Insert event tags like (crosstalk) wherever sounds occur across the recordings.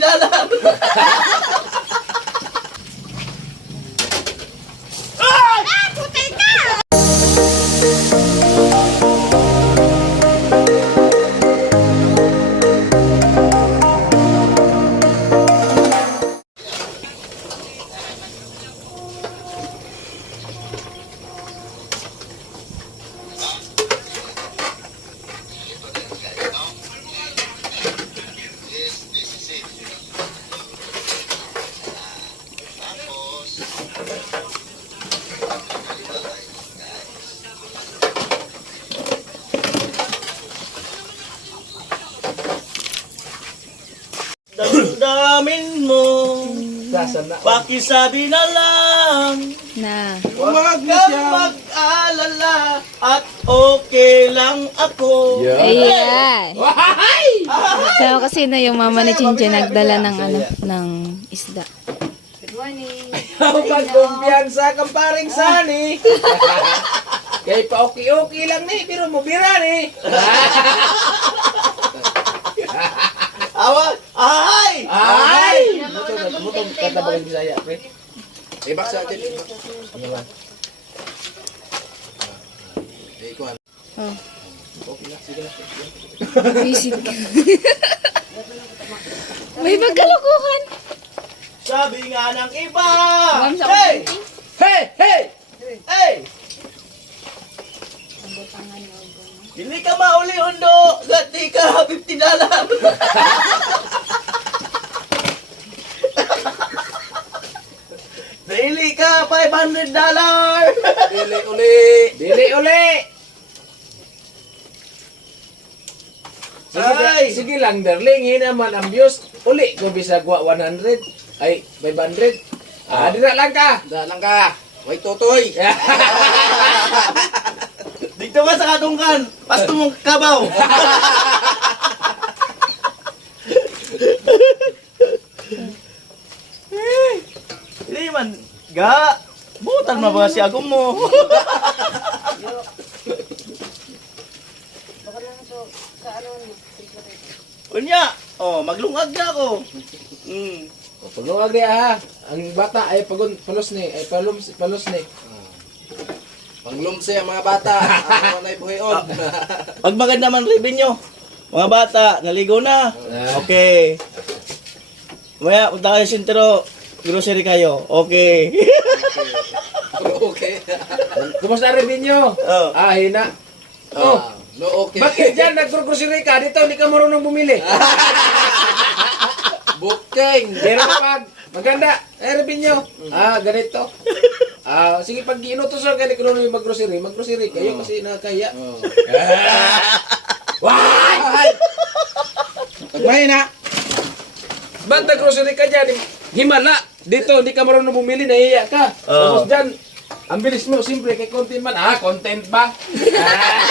dollar. Damdamin pakisabi na lang. Na. Huwag kang mag-alala at okay lang ako. Ayan. (laughs) So, kasi na yung mama ni Chinche nagdala ng ano, ng isda. Huwag kumpiyansa kang paring sani. (laughs) Kaya pa okay-okay lang ni, pero mo bira ni. (laughs) Awa, ay! Ay! Mutong kata ba Bisaya, pre? Ibak sa atin. Eh, kuhan. Oh. Okay na, sige na. Visit ka. May magkalukuhan. Sabi nga ng iba! Hey! Hey! Hey! Hey! Hindi ka mauli undo, gati ka 50 dollar. (laughs) $200! Dili uli! Dili uli! Sige, Ay! sige lang, darling. Hina man ang views. Uli ko bisa gwa 100. Ay, 500. Oh. Ah. ah, dira lang ka. Dira lang ka. Way totoy. (laughs) Dito ka sa kadungkan. Pasto mong kabaw. (laughs) Eh, hindi man. Ga. Mo ba si agong mo? Unya, oh, maglungag na ako. Mm. O, Pagluwag niya ha. Ang bata ay pagun palos ni, ay palums palos ni. Panglumse ang mga bata. Ako na ibuhion. Pag maganda man revenue, mga bata, naligo na. Okay. Maya, punta kayo sintero, grocery kayo. Okay. Okay. (laughs) Kumusta ninyo? oh. Ah, hina. Oh, Ah, no okay. bakit dyan naggrocery ka? Dito hindi ka marunong bumili. (laughs) Booking. Pero pag maganda, eh revenue. Ah, ganito. Ah, sige pag inutosan ka ni kuno yung maggrocery, maggrocery kayo kasi nakakaya. Oh. (laughs) Why? Pagmay na. Ba't nag-grocery ka dyan? Himala. Dito, hindi ka marunong bumili, nahiya ka. Oo. Tapos dyan, ang bilis mo, simple, kay content man. Ah, content ba? Ah,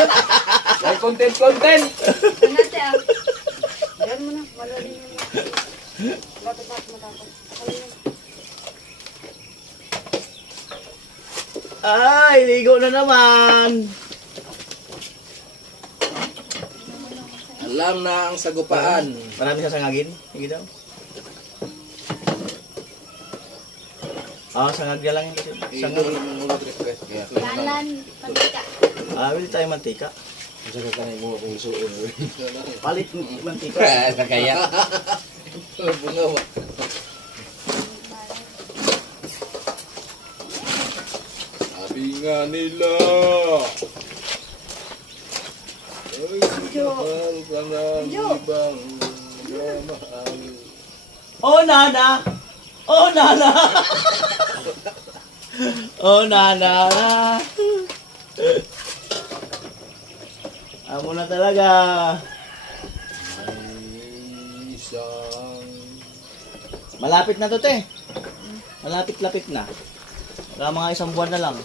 kay content, content. Ay, ligo na naman. Alam na ang sagupaan. Marami sa sangagin. Sige daw. Ah, sangag na lang kasi. Sangag. Sangag. Ah, bili tayo mantika. Sangag ka na yung mga kong suon. Palit mantika. (laughs) Nakaya. Bungaw. Sabi nga nila. Ay, mahal ka na ibang mahal. Oh, nana. Oh, nana. oh, nana. Amo na talaga. Ay, isang Malapit na to, te. Malapit-lapit na. Wala mga isang buwan na lang.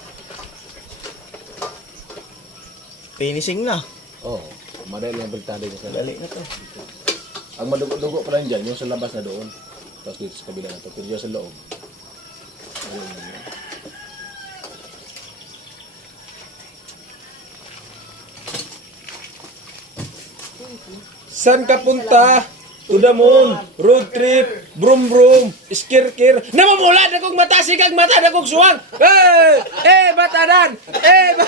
Finishing na. Oh, madali ang baliktado ko sa Dali na to. Ang madugo-dugo pa lang dyan, yung sa labas na doon. Tapos dito sa kabila na to. Pero dyan sa loob. Ayun na yun. Saan ka punta? Moon, road trip, brum brum, skir-kir. Namamula na kong mata, sikag mata na kong suwang. Eh, eh, batadan. Eh, (laughs)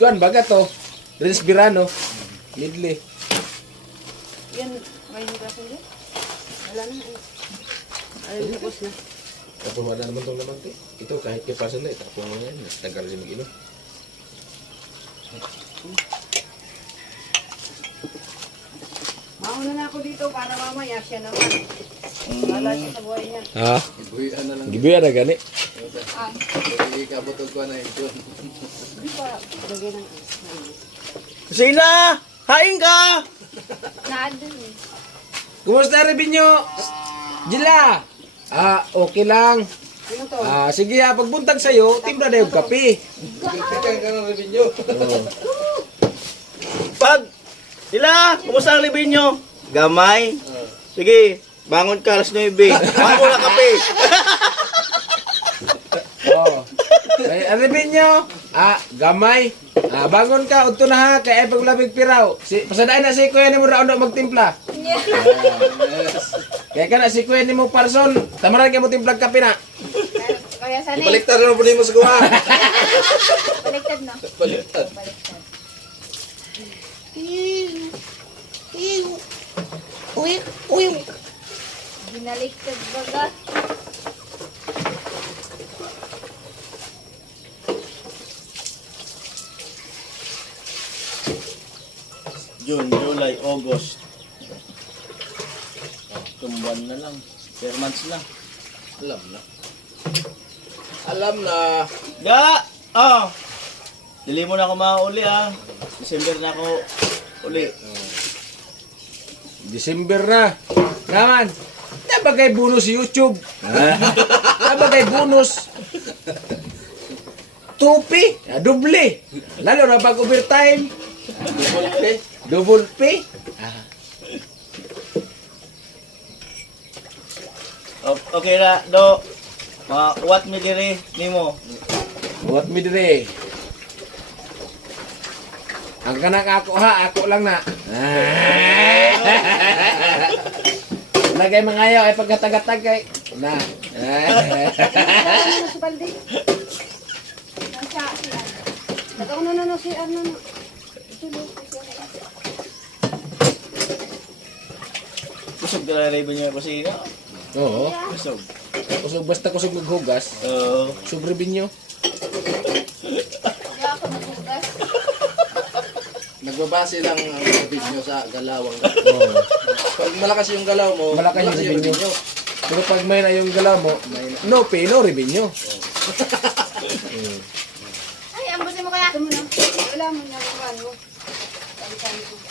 Kuan baga to. Rins Birano. Midley. Tapos wala naman tong lamang ti. Ito kahit kipasan na, itapong mo yan. Tagal siya mag-inom. Mauna na ako dito para mamaya siya naman. Wala siya sa buhay niya. Ha? Buhian na lang. Gibuya na gani. Hindi ka butog ko na ito. Ng Sina! Hain ka! Kumusta Rebinyo? Jila. Ah, okay lang. To? Ah, sige ha, pagbuntag sa'yo, timpla na yung kape. Revenue. (laughs) Pag! Sila! Kumusta ang libin nyo? Gamay? Sige, bangon ka alas 9. Bangon na kape. (laughs) Oh. Ay, Rebinyo, ah, gamay. Ah, bangon ka, udto na ha, kaya paglabig piraw. Si, pasadain na si kuya ni mo raon na magtimpla. Kaya ka na si kuya ni mo parson, tamaran ka mo timplag kape na. Kaya sana eh. Baliktad na po mo sa kuha. Baliktad no? Baliktad. Binaliktad baga. June, July, August. Tumbuan na lang. Per months na. Alam na. Alam na. Ga! Ah! Dili mo na ako mauli ah. December na ako uli. December na. Naman, nabagay bonus si YouTube. (laughs) nabagay bonus. Tupi, ah, doble. Lalo na pag overtime. Double pay. O- Okay na, do. Mga what me diri nimo. What me dire? Ang kanak ako ha, ako lang na. (laughs) Lagay mga ayaw ay pagkatagatag kay na. (laughs) Si Baldi? Nasa si. Nagaw na na si Ano. na. Ito Kusog na rin niya ko sino. Oo. Kusog. Kusog basta kusog maghugas. Oo. Sobre binyo. Kaya ako nagugas. Nagbabase lang ang revenue sa galawang. Oo. Pag malakas yung galaw mo, Malakas yung revenue. Pero pag may na yung galaw mo, no pay, no revenue. Ay, ambusin mo kaya. Ito mo na. Wala mo ano. Balikan ko.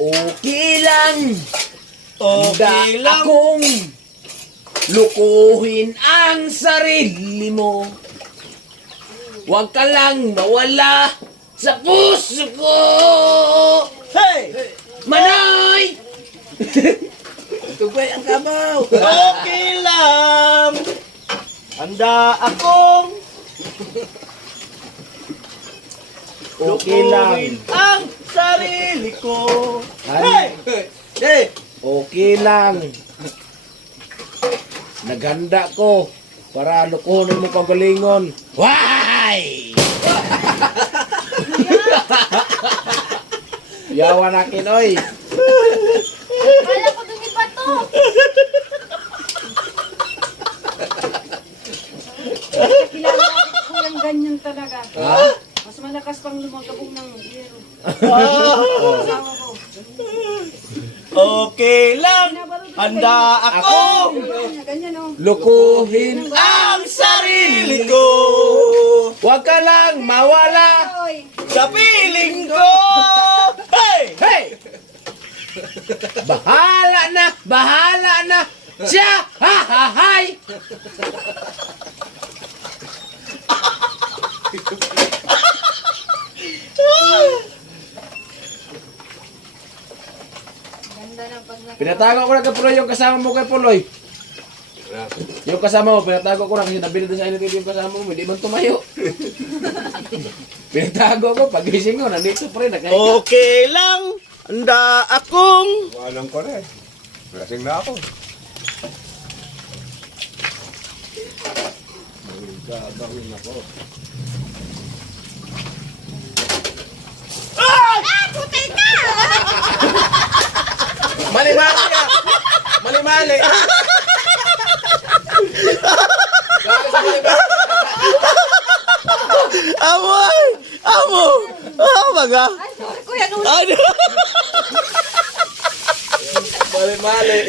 Okay lang. Okay Handa lang. akong lukuhin ang sarili mo. Huwag ka lang mawala sa puso ko. Hey! Manoy! Tugay ang kabaw. Okay (laughs) lang. Handa akong Okay lang. ang sarili ko. Ay, Hey! okay lang. Naghanda ko para lukuhin mo pagalingon. Why? (laughs) Yawa nakin, oy. Kala ko dumi pa to. Kilala ko yung (laughs) ganyan talaga. Ha? Malakas pang lumagabong ng yero. Ah, okay lang. Handa akong Ganyan, ganyan. Lukuhin ang sarili ko. Huwag ka lang mawala. Oy, Sa piling ko. Hey! Hey! Bahala na! Bahala na! Siya! Ha ha hay! Ganda ng pag Pinatago ko na kay Puloy yung kasama mo kay Puloy. Yung kasama mo, pinatago ko na kasi nabili doon sa init yung kasama mo, hindi man tumayo. (laughs) pinatago ko, pagising ko, nandito pa rin. Okay lang. Handa akong Walang ko na eh. Lasing na ako. Gagawin ako. Mali-mali ka! Mali-mali! Amoy! Amo! Ah, baga! Kuya, nung Ano? Mali-mali.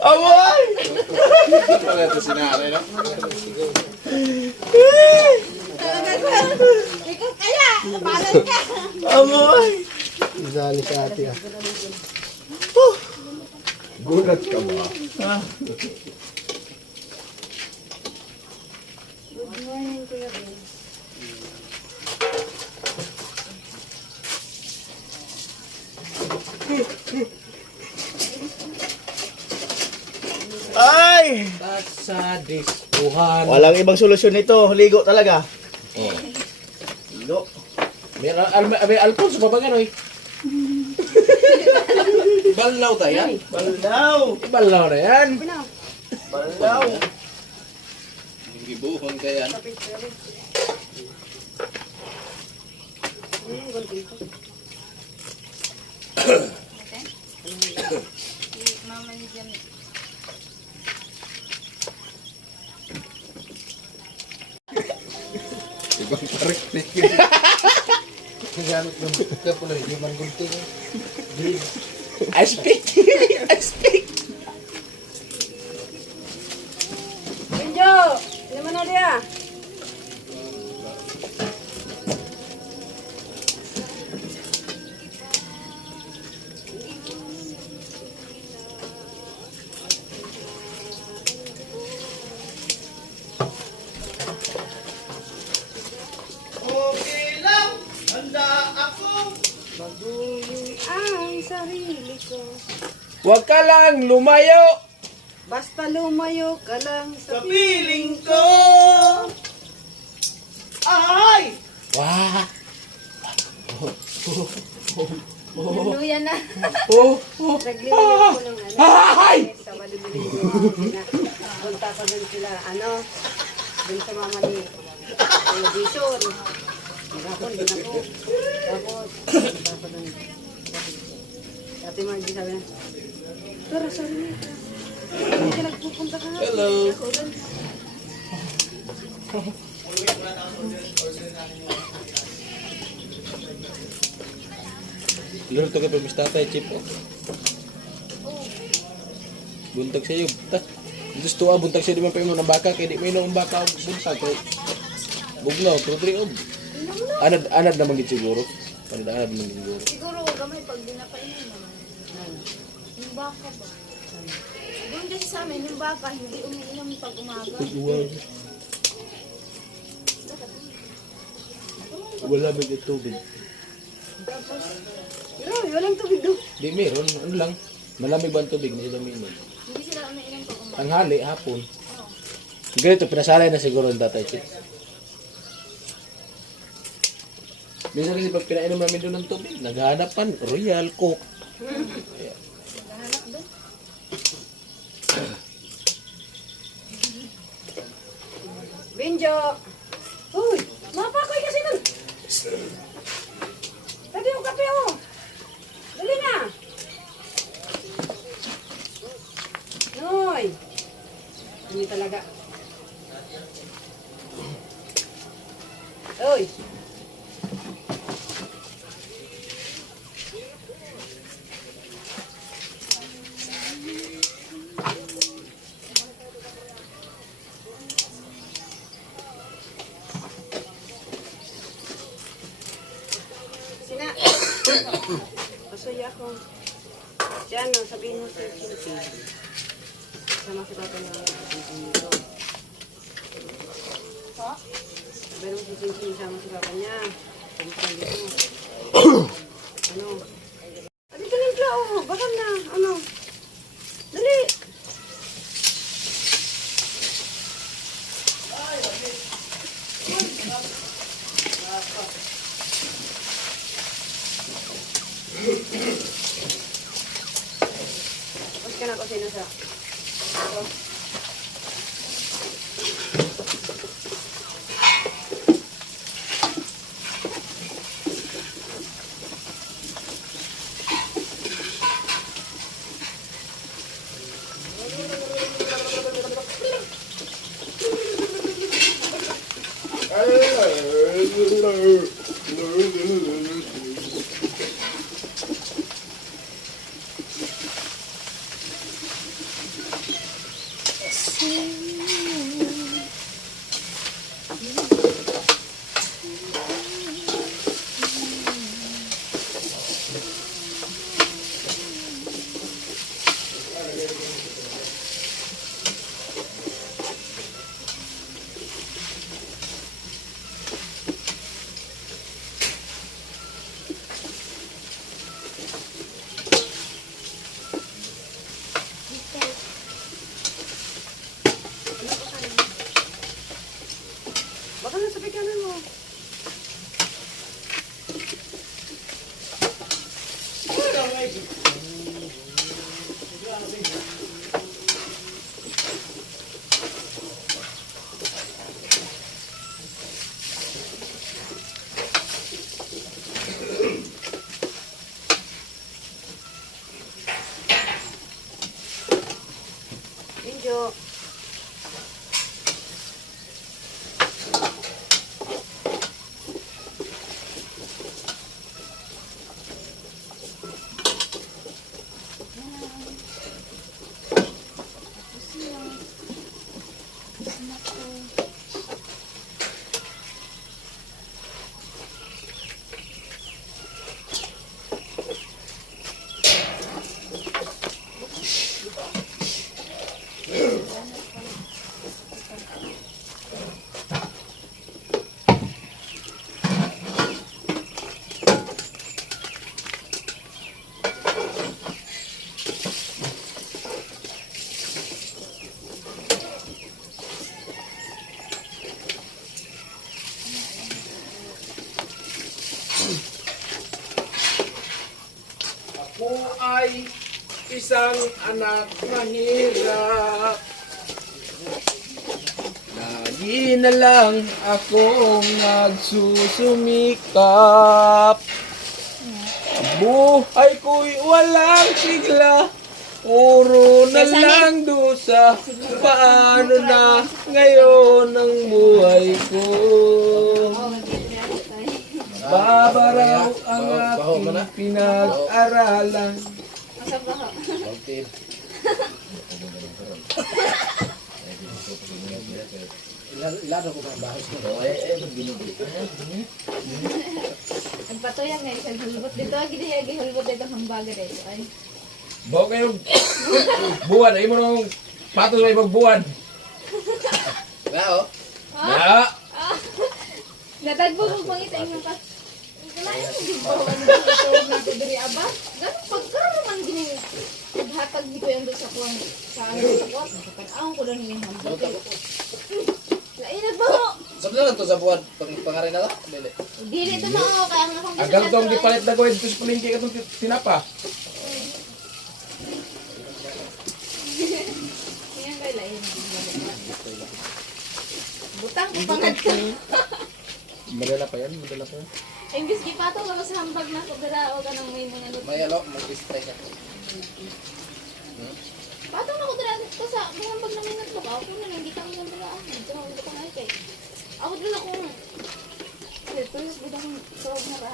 Amoy! Wala ito sinari, no? talaga Ikaw kaya, palan ka. Amoy! Gulat ka ba? Good morning, Kuya Ben. Ay! Sa dispuhan. Walang ibang solusyon nito. Ligo talaga. Oh. Ligo. May, al, may, may Alfonso pa ba gano'y? Balaw tayo yan. Balaw! Balaw na yan. Balaw! Yung gibuhon ka yan. Ibang parik I As pequenininhas, as pequenininhas. Lang lumayo. Basta lumayo ka lang sa sa piling ko. Ay! Wah. Luya na. (laughs) Oh, oh. Naglilinis ko ng ano. Ay! Sa balibili ko. Punta ko dun sila, ano, dun sa mama ni television. Nagapon, din ako. Tapos, punta ko dun. Dati mga hindi sabi na, pero sorry. Hindi ka nagpupunta ka. Hello. Ako dun. Lord to kay Pabis Tatay Chip. Oh. Buntag sa iyo. Ta. Gusto ah, buntag sa iyo di man pa ng baka kay di may ng baka og buntag ko. Bugnaw, diri og. Anad anad naman gid siguro. Anad anad naman gid siguro. Siguro gamay pag dinapainan naman. Yung baka ba? Doon kasi sa amin, yung baka hindi umiinom pag umaga. Uwag. Wala ba ito tubig? Pero, walang tubig doon. Di meron, ano lang. Malamig ba ang tubig? Hindi sila umiinom. Hindi sila umiinom pag umaga. Tanghali, hapon. Ganito, pinasalay na siguro ang tatay chip. Minsan kasi pag pinainom namin doon ng tubig, naghahanapan, Royal Coke. (laughs) Benjo! Uy! Mapakoy kasi nun! Tadi yung kape oh! Dali na! Noy! Hindi talaga. Uy! Masaya ako. Diyan, no, sabihin mo sa Chinky. Sama si Papa na Chinky dito. Sabihin mo si Chinky, sama si Papa niya. Kamusta dito? (coughs) ano? Ah, Dito na yung plao. Baka na. Ano? Dali. Sa... Baka isang anak mahirap. Lagi na lang akong nagsusumikap. Buhay ko'y walang sigla. Puro na lang dusa. Paano na ngayon ang buhay ko? Babaraw ang aking pinag-aralan. Nagpatuyan nga isang hulbot dito. Gini yung hulbot dito hambaga dito. Ay. Bawa kayo buwan. Ay mo nung patos may magbuwan. Nga oh. Na! (laughs) Natagbo mo pangita yung ka. Kalain mo din po. Ano ba ito na diri aba? Ganun pagkaroon man gini. Hatag dito yung doon sa kuwan. Sa ano sa kuwan. Nakapanaon ko lang yung hambot. Lain na ba? Sabi na lang to sa buwan. Pang pangarin na lang. Dili. Dili ito na ako. Kaya nga kung Agang tong gipalit na ko ito sa palengke katong tinapa. Yan kay lain. Butang ko pangad ka. Madala pa yan, madala pa yan. Imbis gipato ka sa hambag na ko dira o kanang may mga lut. May alo. Mag-spray ka. Ko ko sa mga hambag na may lut ka. Ako na lang kita mo dira. Dito ako dito kay kay. Ako dira ko. Ito yung buda kong tawag na ra.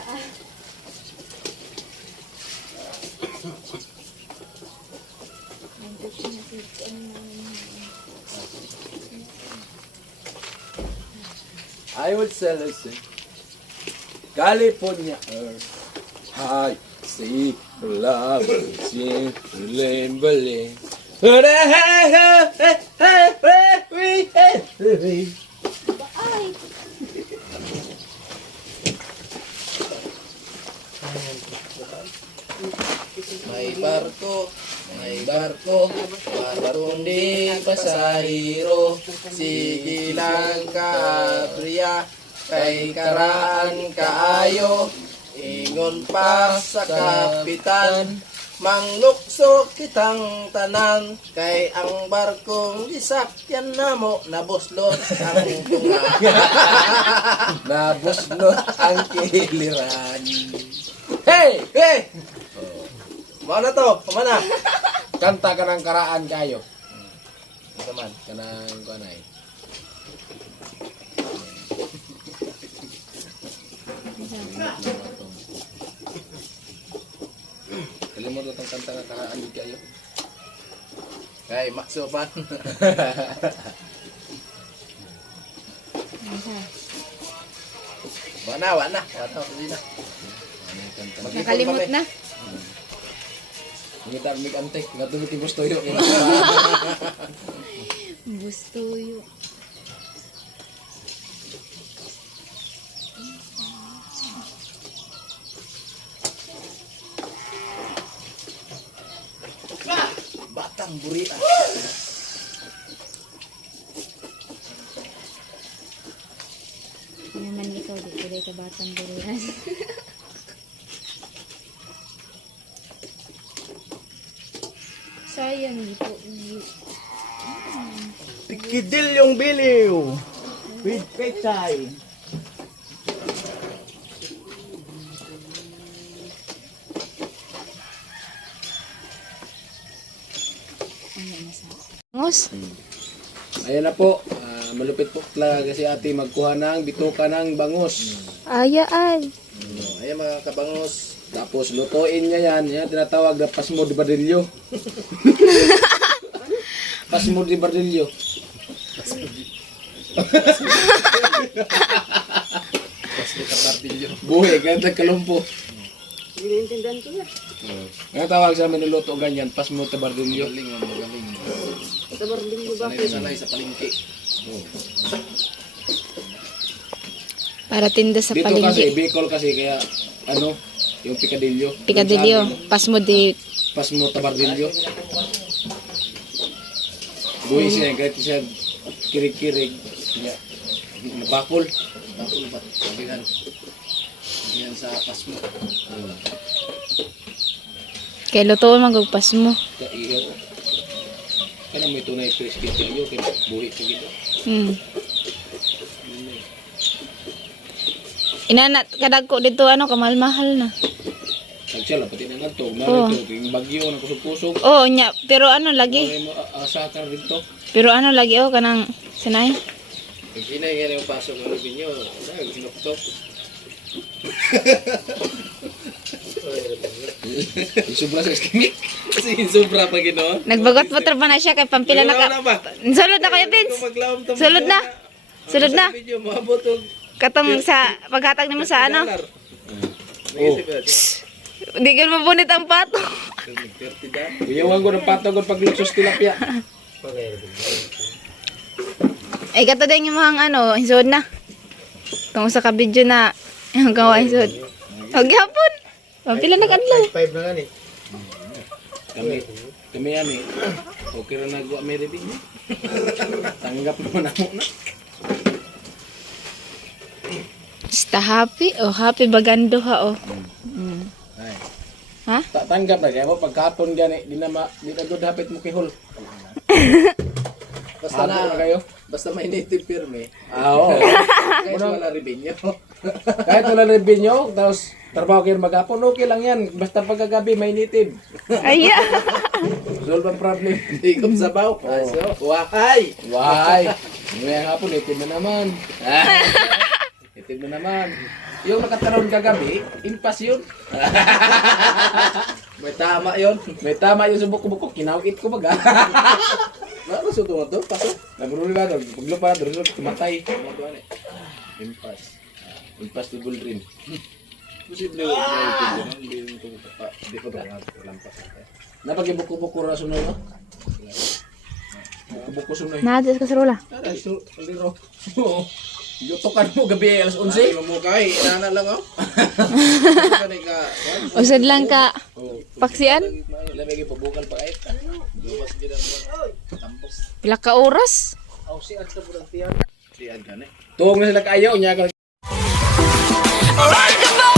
I would sell a thing. California Earth. I see love, sing, limb, limb. Ay! May barko, may barko, barkong di pasahero. Sige lang kabriya, kay karaan kaayo. Ingon pa sa kapitan, Manglukso kitang tanan kay ang barkong isakyan namo nabuslot ang (laughs) tunga. nabuslot ang kiliran. Hey! Hey! Mao na to, kumana. Kanta ka ng karaan kayo. Ito man. Kanang kanay. Kalimutan itong kanta ng karaan di kayo. Kay maksupan. (laughs) Wana, wana. Wana, hindi na. Nakalimot na. Ngita mig antek, ngatong tibos toyo. Gusto (laughs) yun. Batang burian. Naman ikaw, di kulay ka batang burian. Sayang ito. Tikidil yung biliw. With pechay. Ngos? Ayan na po. Ah, malupit po talaga si ate magkuha ng bituka ng bangus. Aya ay. Oh, Ayan mga kabangos. Tapos lutuin niya yan. Yan tinatawag na pasmo de bardillo. Pasmo de bardillo. Buhay, kaya tagkalumpo. Hindi naintindihan ko yan. Ang tawag sa amin niluto ganyan, pasmo de bardillo. Galing ang magaling. Sabar linggo ba? Sanay sanay sa palengke. Para tinda sa Dito kasi, palengke. Bicol kasi, kaya ano, yung picadillo. Picadillo. Pasmo di Pasmo tabardillo. Buhay siya, kahit siya kirig-kirig. Kaya, nabakol. Bakul ba? Sabihan. Yan sa pasmo. kay lutoon magugpas mo. Kaya iyo. Kaya may tunay prescript kayo, kaya buhay sa gito. Hmm. Inanat kadag ko dito ano kamalmahal na. Nagsala, pati na nga to. Oo. Narito, yung bagyo, ng kusog-kusog. Oo nya, pero ano lagi? Mo asakar dito. Pero ano lagi oh kanang sanay? Pag hinay yung pasok ng rubin nyo, hinuktok. (laughs) Yung sobra sa iskimik. Kasi sobra pa gino. Nagbagot mo ba na siya kay pampila na ka. Sulod na kayo, Vince. To. Sulod na. Sulod na. Katong sa paghatag nimo sa ano. Oh. Di ka mabunit ang pato. 30 da. Iyawan ko ng patagod pag luksos tilapia. Ay kato din yung mga ano, hisod na. Kung sa kabidyo na yung gawa hisod. O gyapon. Pampila na kadlaw. 5 na gani. Kami, kami yan eh. Okay na nagawa may ribing. Tanggap naman ako na. Basta happy. Oh, happy bagando ha oh. Ha? Ta- tanggap na kaya mo pagkapon gani di na ma, di na good hapit mo kihol. (laughs) Basta na, kayo. basta may native pirme. Ah, oo. (laughs) (laughs) Kahit wala revenue. Kahit wala nyo, tapos trabaho kayo maghapon, okay lang yan. Basta pagkagabi may native. Ay, ah. Solve ang problem. Higop sa baw. Aso, wahay! Why? Ngayong hapon, native na naman. native na naman. Yung nakataroon kagabi, impas yun. (laughs) May tama yon. May tama yung subok-bukok, kinawit ko baga. (laughs) Ano sa tungo to? Pasok. Nagulong na doon, paglupa na doon, tumatay. Impas. Impas to. Posible yung native yun. Hindi ko lampas. Napag-ibuko-buko na sunoy, no? Buko-buko sunoy. Nada sa kasarola. Ay, so, aliro. (laughs) Oo. Yutukan mo gabi alas 11. Ay, mo kay, inana lang oh. (laughs) Usad lang ka. Paksian. Lamig ipabukan pa kahit. Dubas gid ang tambos. Pila ka oras? Aw si at sa bulantian. Si Adgan eh. Tuong na sila kayo, unya ka. Alright,